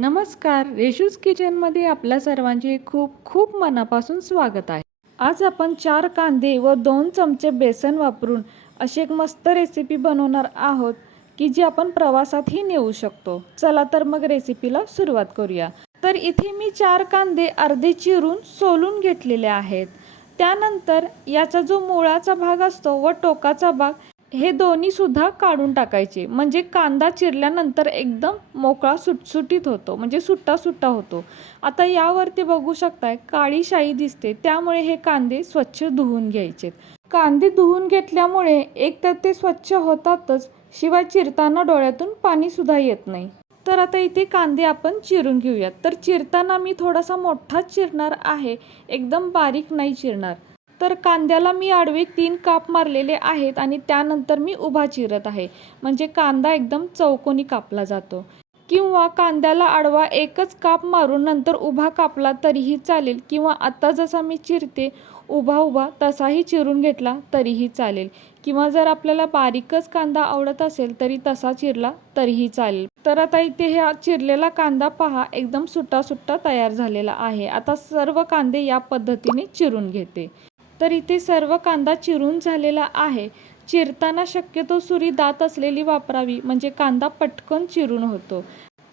नमस्कार रेशूज किचनमध्ये आपल्या सर्वांचे खूप खूप मनापासून स्वागत आहे. आज आपण चार कांदे व दोन चमचे बेसन वापरून अशी एक मस्त रेसिपी बनवणार आहोत की जी आपण प्रवासातही नेऊ शकतो. चला तर मग रेसिपीला सुरुवात करूया. तर इथे मी चार कांदे अर्धे चिरून सोलून घेतलेले आहेत. त्यानंतर याचा जो मुळाचा भाग असतो व टोकाचा भाग हे दोन्ही सुद्धा काढून टाकायचे. म्हणजे कांदा चिरल्यानंतर एकदम मोकळा सुटसुटीत होतो. म्हणजे सुट्टा सुट्टा होतो. आता यावरती बघू शकताय काळी शाई दिसते. त्यामुळे हे कांदे स्वच्छ धुवून घ्यायचे कांदे धुवून घेतल्यामुळे एक तर ते स्वच्छ होतातच शिवाय चिरताना डोळ्यातून पाणी सुद्धा येत नाही. तर आता इथे कांदे आपण चिरून घेऊयात. तर चिरताना मी थोडासा मोठाच चिरणार आहे. एकदम बारीक नाही चिरणार. तर कांद्याला मी आडवे तीन काप मारलेले आहेत आणि त्यानंतर मी उभा चिरत आहे. म्हणजे कांदा एकदम चौकोनी कापला जातो. किंवा कांद्याला आडवा एकच काप मारून नंतर उभा कापला तरीही चालेल किंवा आता जसा मी चिरते उभा उभा तसाही चिरून घेतला तरीही चालेल. किंवा जर आपल्याला बारीकच कांदा आवडत असेल तरी तसा चिरला तरीही चालेल. तर आता इथे हा चिरलेला कांदा पहा एकदम सुट्टा सुट्टा तयार झालेला आहे. आता सर्व कांदे या पद्धतीने चिरून घेते. तर इथे सर्व कांदा चिरून झालेला आहे. चिरताना शक्यतो सुरी दात असलेली वापरावी म्हणजे कांदा पटकन चिरून होतो.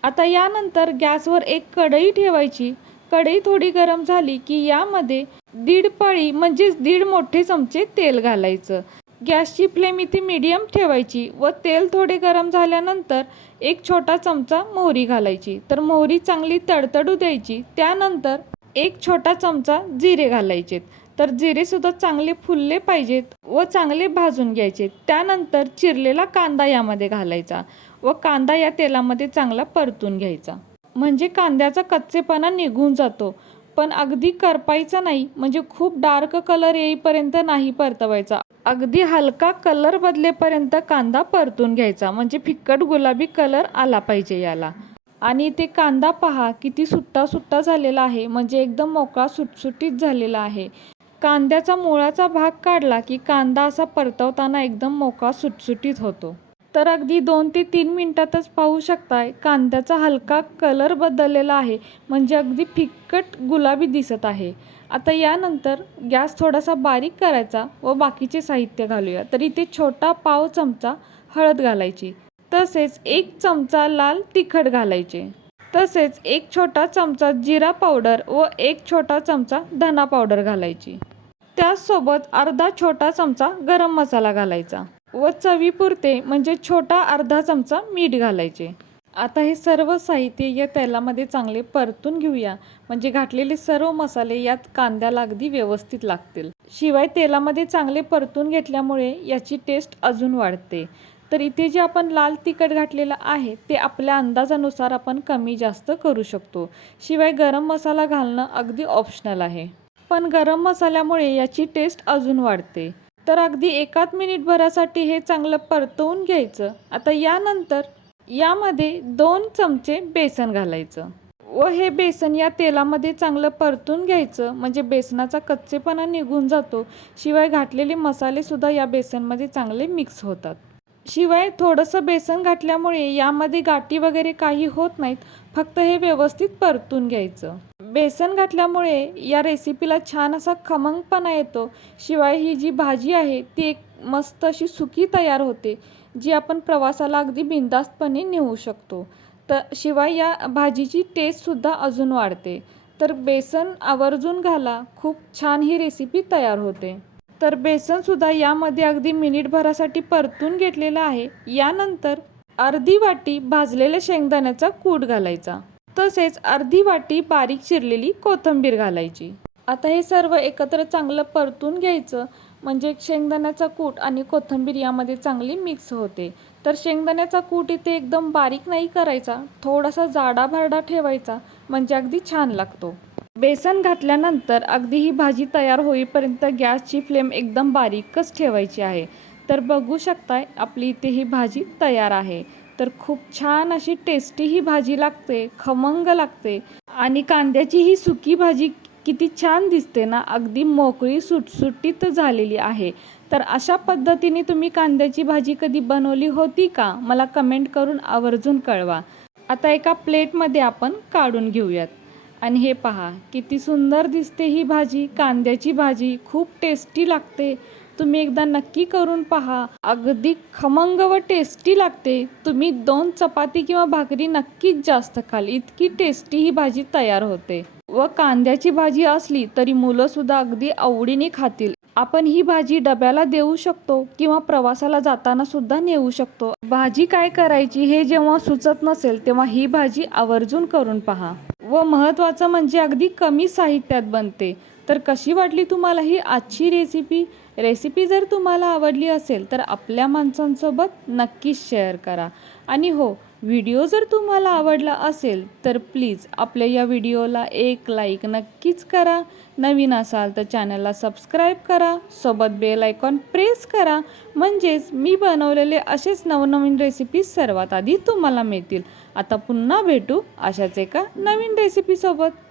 आता यानंतर गॅसवर एक कढई ठेवायची. कढई थोडी गरम झाली की यामध्ये दीड पळी म्हणजेच दीड मोठे चमचे तेल घालायचं. गॅसची फ्लेम इथे मीडियम ठेवायची व तेल थोडे गरम झाल्यानंतर एक छोटा चमचा मोहरी घालायची. तर मोहरी चांगली तडतडू द्यायची. त्यानंतर एक छोटा चमचा जिरे घालायचे तर जिरेसुद्धा चांगले फुलले पाहिजेत व चांगले भाजून घ्यायचे. त्यानंतर चिरलेला कांदा यामध्ये घालायचा व कांदा या तेलामध्ये चांगला परतून घ्यायचा. म्हणजे कांद्याचा कच्चेपणा निघून जातो पण अगदी करपायचा नाही म्हणजे खूप डार्क कलर येईपर्यंत नाही परतवायचा. अगदी हलका कलर बदलेपर्यंत कांदा परतून घ्यायचा म्हणजे फिक्कट गुलाबी कलर आला पाहिजे याला. आणि ते कांदा पहा किती सुट्टा सुट्टा झालेला आहे म्हणजे एकदम मोकळा सुटसुटीत झालेला आहे. कांद्याचा मुळाचा भाग काढला की कांदा असा परतवताना एकदम मोकळा सुटसुटीत होतो. तर अगदी दोन ते तीन मिनटातच पाहू शकताय कांद्याचा हलका कलर बदललेला आहे म्हणजे अगदी फिक्कट गुलाबी दिसत आहे. आता यानंतर गॅस थोडासा बारीक करायचा व बाकीचे साहित्य घालूया. तर इथे छोटा पाव चमचा हळद घालायची तसेच एक चमचा लाल तिखट घालायचे तसेच एक छोटा चमचा जिरा पावडर व एक छोटा चमचा धना पावडर घालायची. त्याचसोबत अर्धा छोटा चमचा गरम मसाला घालायचा व चवीपुरते म्हणजे छोटा अर्धा चमचा मीठ घालायचे. आता हे सर्व साहित्य या तेलामध्ये चांगले परतून घेऊया. म्हणजे घातलेले सर्व मसाले यात कांद्याला अगदी व्यवस्थित लागतील. शिवाय तेलामध्ये चांगले परतून घेतल्यामुळे याची टेस्ट अजून वाढते. तर इथे जे आपण लाल तिखट घातलेलं आहे ते आपल्या अंदाजानुसार आपण कमी जास्त करू शकतो. शिवाय गरम मसाला घालणं अगदी ऑप्शनल आहे. पण गरम मसाल्यामुळे याची टेस्ट अजून वाढते. तर अगदी एकाच मिनिटभरासाठी हे चांगलं परतवून घ्यायचं. आता यानंतर यामध्ये दोन चमचे बेसन घालायचं. व हे बेसन या तेलामध्ये चांगलं परतून घ्यायचं. म्हणजे बेसनाचा कच्चेपणा निघून जातो. शिवाय घातलेले मसालेसुद्धा या बेसनमध्ये चांगले मिक्स होतात. शिवाय थोडंसं बेसन घातल्यामुळे यामध्ये गाठी वगैरे काही होत नाहीत. फक्त हे व्यवस्थित परतून घ्यायचं. बेसन घातल्यामुळे या रेसिपीला छान असा खमंगपणा येतो. शिवाय ही जी भाजी आहे ती एक मस्त अशी सुकी तयार होते जी आपण प्रवासाला अगदी बिंदास्तपणे नेऊ शकतो. तर शिवाय या भाजीची टेस्टसुद्धा अजून वाढते. तर बेसन आवर्जून घाला खूप छान ही रेसिपी तयार होते. तर बेसनसुद्धा यामध्ये अगदी मिनिटभरासाठी परतून घेतलेलं आहे. यानंतर अर्धी वाटी भाजलेल्या शेंगदाण्याचा कूट घालायचा. तसेच अर्धी वाटी बारीक चिरलेली कोथिंबीर घालायची. आता हे सर्व एकत्र चांगलं परतून घ्यायचं. म्हणजे शेंगदाण्याचा कूट आणि कोथिंबीर यामध्ये चांगली मिक्स होते. तर शेंगदाण्याचा कूट इथे एकदम बारीक नाही करायचा. थोडासा जाडा भरडा ठेवायचा. म्हणजे अगदी छान लागतो. बेसन घातल्यानंतर अगदी ही भाजी तयार होईपर्यंत गॅसची फ्लेम एकदम बारीकच ठेवायची आहे. तर बघू शकताय आपली इथे ही भाजी तयार आहे. तर खूप छान अशी टेस्टी ही भाजी लागते खमंग लागते. आणि कांद्याची ही सुकी भाजी किती छान दिसते ना अगदी मोकळी सुटसुटीत झालेली आहे. तर अशा पद्धतीने तुम्ही कांद्याची भाजी कधी बनवली होती का? मला कमेंट करून आवर्जून कळवा. आता एका प्लेटमध्ये आपण काढून घेऊयात. आणि हे पहा किती सुंदर दिसते ही भाजी. कांद्याची भाजी खूप टेस्टी लागते. तुम्ही एकदा नक्की करून पहा. अगदी खमंग व टेस्टी लागते. तुम्ही दोन चपाती किंवा भाकरी नक्कीच जास्त खाल. इतकी टेस्टी ही भाजी तयार होते. व कांद्याची भाजी असली तरी मुलं सुद्धा अगदी आवडीने खातील. आपण ही भाजी डब्याला देऊ शकतो किंवा प्रवासाला जाताना सुद्धा नेऊ शकतो. भाजी काय करायची हे जेव्हा सुचत नसेल तेव्हा ही भाजी आवर्जून करून पहा. व महत्त्वाचं म्हणजे अगदी कमी साहित्यात बनते. तर कशी वाटली तुम्हाला ही आजची रेसिपी रेसिपी जर तुम्हाला आवडली असेल तर आपल्या माणसांसोबत नक्कीच शेअर करा. आणि हो व्हिडिओ जर तुम्हाला आवडला असेल तर प्लीज आपल्या या व्हिडिओला एक लाईक नक्कीच करा. नवीन असाल तर चॅनलला सबस्क्राईब करा. सोबत बेल आयकॉन प्रेस करा. म्हणजेच मी बनवलेले असेच नवनवीन रेसिपीज सर्वात आधी तुम्हाला मिळतील. आता पुन्हा भेटू अशाच एका नवीन रेसिपीसोबत